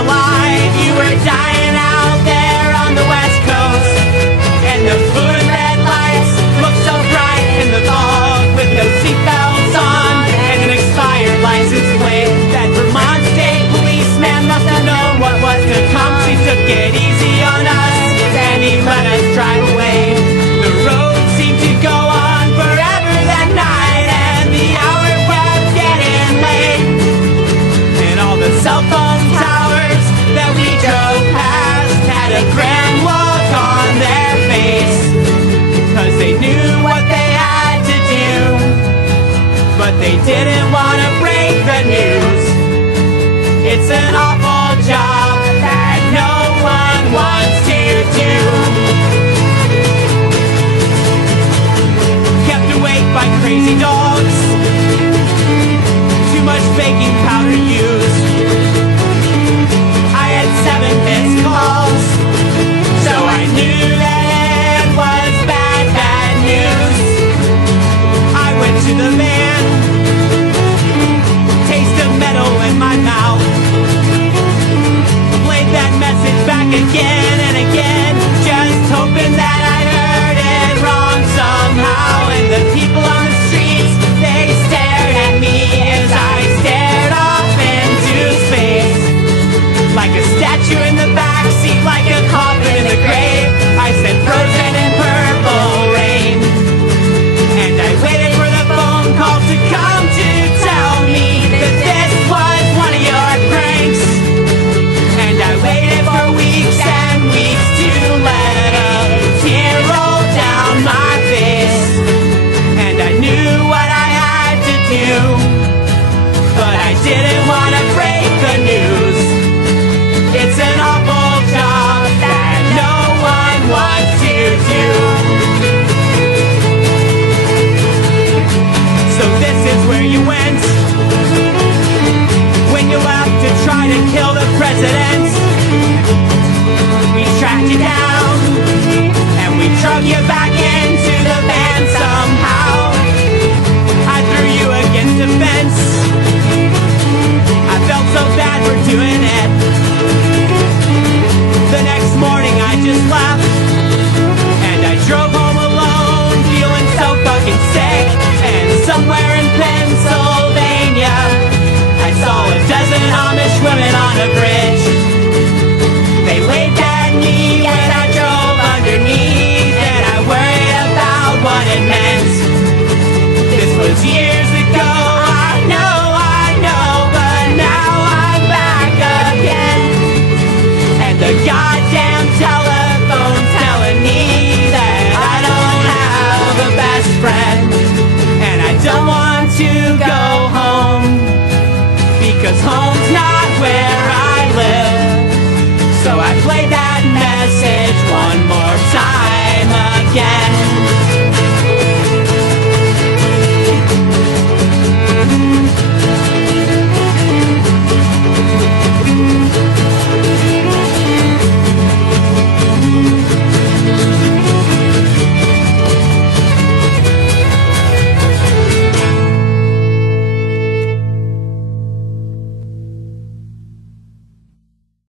alive. You were dying out there on the West Coast, and the blue and red lights looked so bright in the fog, with no seatbelts on and an expired license plate. That Vermont State policeman must have known what was to come. He took it easy on us, and he let us drive away. The road seemed to go on forever that night, and the hour kept getting late. And all the cell phone towers that we drove past had a grand look on their face, 'cause they knew what they had to do, but they didn't want to break the news. It's an awful job that no one wants to do. Kept awake by crazy dogs, too much baking powder used. I had 7 missed calls, so I knew that it was bad, bad news. I went to the van, taste of metal in my mouth, played that message back again and again, just hoping that I heard it wrong somehow. And the people on the streets, they stared at me as I stared off into space, like a statue in the backseat, like a coffin in the grave. I said frozen in purple rain, and I waited for the phone call to come to tell me that this was one of your pranks. And I waited for weeks and weeks to let a tear roll down my face. And I knew what I had to do, but I didn't want to break the news. It's an awful job that no one wants to do. So this is where you went when you left to try to kill the president. We tracked you down and we drug you back into the van somehow. I threw you against a fence. I felt so bad for doing it. The next morning I just left, and I drove home alone, feeling so fucking sick. And somewhere in Pennsylvania, I saw a dozen Amish women on a bridge.